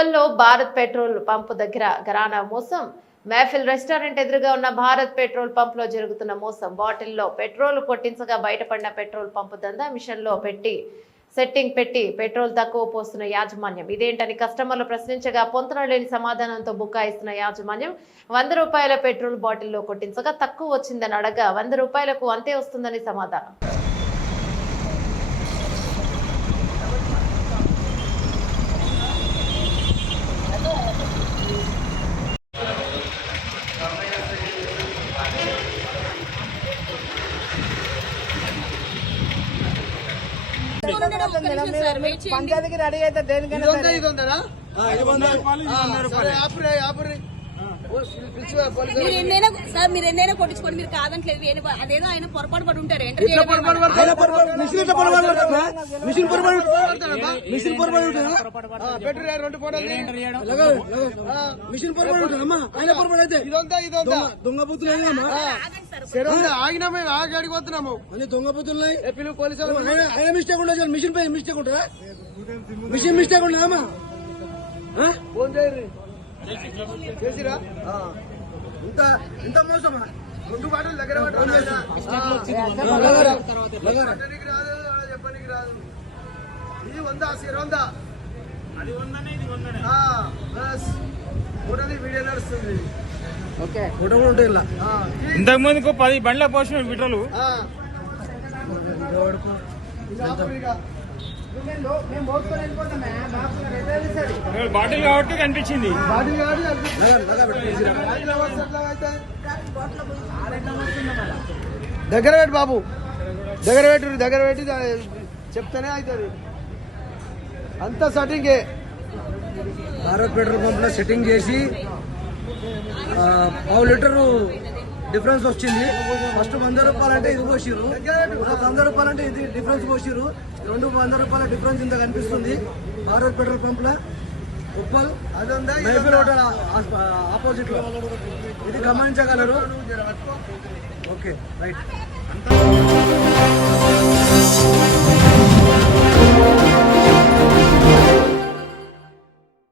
ఉప్పల్లో Bharat petrol pump దగ్గర ఘరానా మోసం. Mehfil restaurant ఎదురుగా ఉన్న భారత్ పెట్రోల్ పంపులో జరుగుతున్న మోసం. బాటిల్లో పెట్రోల్ కొట్టించగా బయటపడిన పెట్రోల్ పంపు దందా. మిషన్లో సెట్టింగ్ పెట్టి పెట్రోల్ తక్కువ పోస్తున్న యాజమాన్యం. ఇదేంటని కస్టమర్లు ప్రశ్నించగా పొంతన లేని సమాధానంతో బుకాయిస్తున్న యాజమాన్యం. 100 రూపాయల పెట్రోల్ బాటిల్లో కొట్టించగా తక్కువ వచ్చిందని అడగా 100 రూపాయలకు అంతే వస్తుందని సమాధానం. పంచాయతీకి రెడీ అయితే దేనికైనా మీరు ఎన్నైనా కొట్టించుకోండి, మీరు కాదంటలేదు. అదేదో ఆయన పొరపాటు పడి ఉంటారు. దొంగ బుద్ధులు ఆగినా మేము ఆగి అడిగిపోతున్నాము. దొంగ బుద్ధులు పిలువు పోలీసులు. ఆయన మిస్టేక్ ఉండదు, మిషన్ పై మిస్టేక్ ఉంటుందా? మిషన్ మిస్టేక్ ఉండదమ్మా. ఫోన్ చేయరు చేసిరా. ఇంత మోసమా? 2 బాటలు దగ్గర చెప్పడానికి రాదు, చెప్పడానికి రాదు. ఇది 100 అది 100 వీడియో నడుస్తుంది. ఫోటో కూడా ఉంటాయి. ఇంతకు ముందుకు 10 బండ్ల పోసిన పెట్రోల్ బాటిల్ కాబట్టి కనిపించింది. దగ్గర పెట్టి బాబు, దగ్గర పెట్టి చెప్తానే అవుతుంది. అంతా సెట్టింగే. భారత్ పెట్రోల్ పంప్ లో సెట్టింగ్ చేసి 1/2 లీటరు డిఫరెన్స్ వచ్చింది. ఫస్ట్ 100 రూపాయలు అంటే ఇది పోసిరు, 100 రూపాయలు అంటే ఇది డిఫరెన్స్ పోసిరు. 200 రూపాయల డిఫరెన్స్ ఇంత కనిపిస్తుంది భారత్ పెట్రోల్ పంప్ లో. ఉప్పల్ మెహఫిల్ హోటల్ ఆపోజిట్ లో ఇది గమనించగలరు. Okay right.